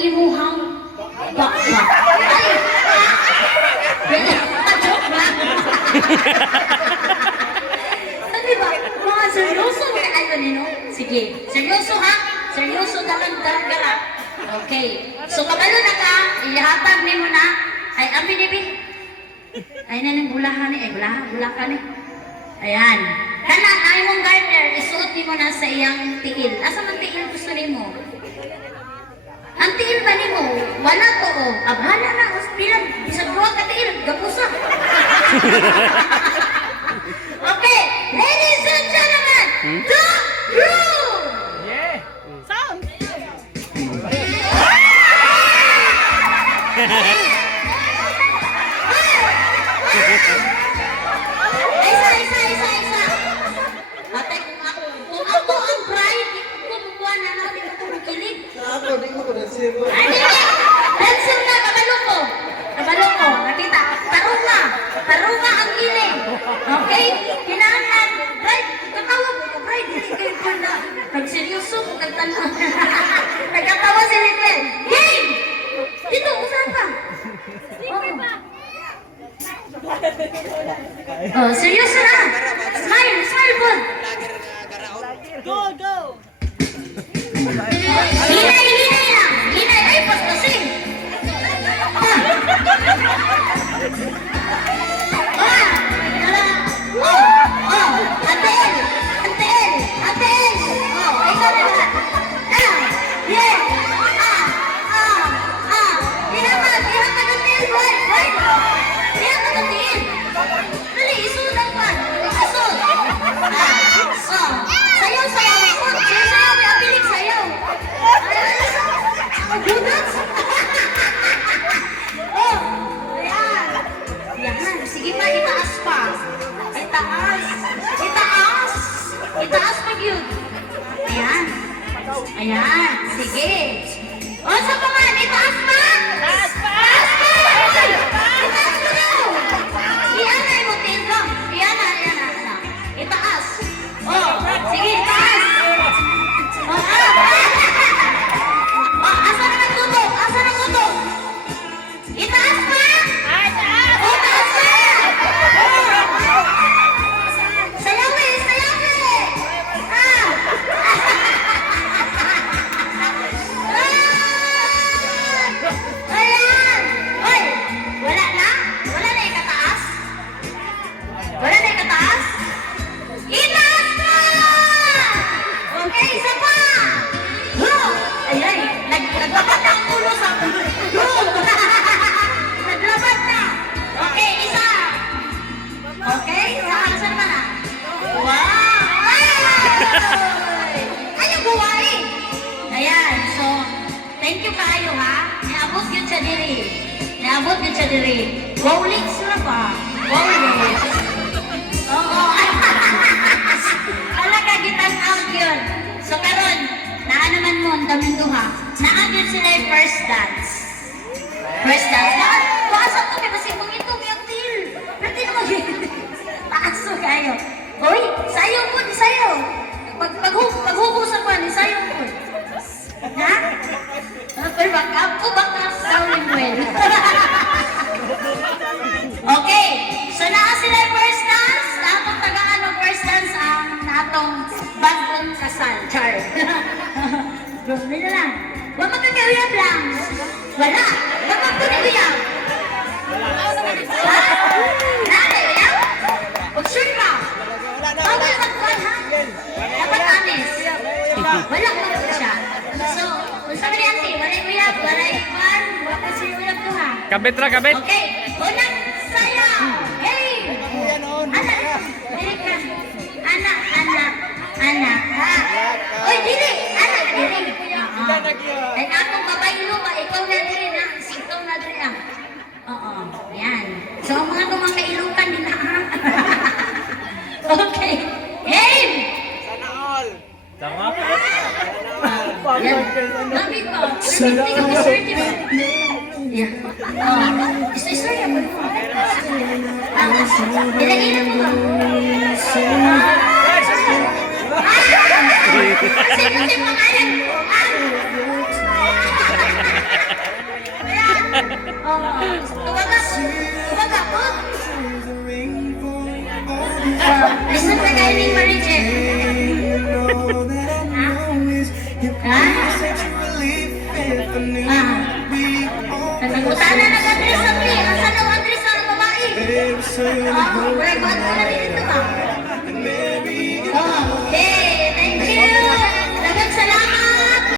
imuhang bakba. Ay, joke lang. Ano ba? Mga seryoso na kayo nino? Sige, seryoso ha? Seryoso dalang-dalang. Okay. So, kabalo na ka, ihatag ni mo na, ay, amin ni Bi. Ay, naning bulahan ni, ay, bulahan ni. Ayan. Kana, ay mong garter, isuot ni mo na sa iyang tiil. Asa man tiil gusto ni mo? Ang tiil ba ni mo? Wala to, oh. Abhala na, bilang, bisag buwag ka tiil, gapusa. Okay, ladies and gentlemen, the room! Yeah! Sound! Isa. Atay, kung ako ang bride, kumukuha na natin ako ng kilig. Ako, di mo ko na siro. Ay, hindi! Dancer na, kabalo ko. Nakita, tarunga ang kilig. Okay? Kinahanglan, bride, katawag ko, bride, hindi kayo pa na. Nagseryoso ko, kagtanong. Nagkatawa si Litel. Game! Dito, usahan ka. Oh, seryoso na. Smile po. Go! Hinay lang. Hinay, ay, pastasin. Atel. Oh, ikaw na ba? Yeah. Ihamat ang tiil, boy. Ihamat ang tiil. Dali, isunod ang pan. Isunod. So, sayaw. Sayaw, may abiling sayaw. Gudas. Oh, ayan. Yan, sige pa, itaas pa. Itaas pa yun. Ayan, sige. O, sa mga, itaas pa. Itaas pa daw. Iana, imutin ko. Iana. Itaas. O, sige, itaas. O, asa na nagtutok? Itaas pa. O, taas pa. Sayawi. Ayan. Oy, wala na ikataas? Itaas pa. Okay, isa pa. Ay, naglabat na ang ulo sa naglabat na. Okay, isa. Okay, saan ba na? Wow! Ayaw buwain. Ayan, so, thank you kayo ha. Naabot yun siya diri. Wow, links na pa. Wow, links. Oo. Wala ka gitang out yun. So, karon, naanaman mo ang daming duha. Naagyan sila yung first dance. Bukasan ko, may basibong ito, may aktil. Pwede na Taas kayo. Uy, sayaw po, di sayaw. Paghubusan pa, di sayaw po. Ha? Pero baka sounding well. Okay, so naa sila yung first dance. Natong tagaan ng first dance ang natong bagong kasal. Char. Hindi na lang. Huwag magkakawiyab lang. Wala. Huwag magkakawiyab. Ha? Nakakawiyab? Huwag-sure ka. Bawal magkuhan ha? Dapat honest. Wala ko siya. So, kung sa variante, wala yung uyab, wala yung kuhan, wala kasi yung uyab to ha. Kabit. Okay, unang sayaw. Hey! Anak, ha? Uy, dili! Anak, dili! Ay, akong babailo ba? Ikaw na dili na. Ikaw na dili ah. Oo, yan. So, ang mga kumakailukan din na ha? Okay. Game! Tama? Yan. Sabi ko, hindi ka maswerte ba? Yan. Isa-isa yan. Ilan mo ba? Kasi yung pangalan ko. Listen ka kayo ni Marijet. Ha? Nagutana na ka-address ang address ang babae. Wala ba na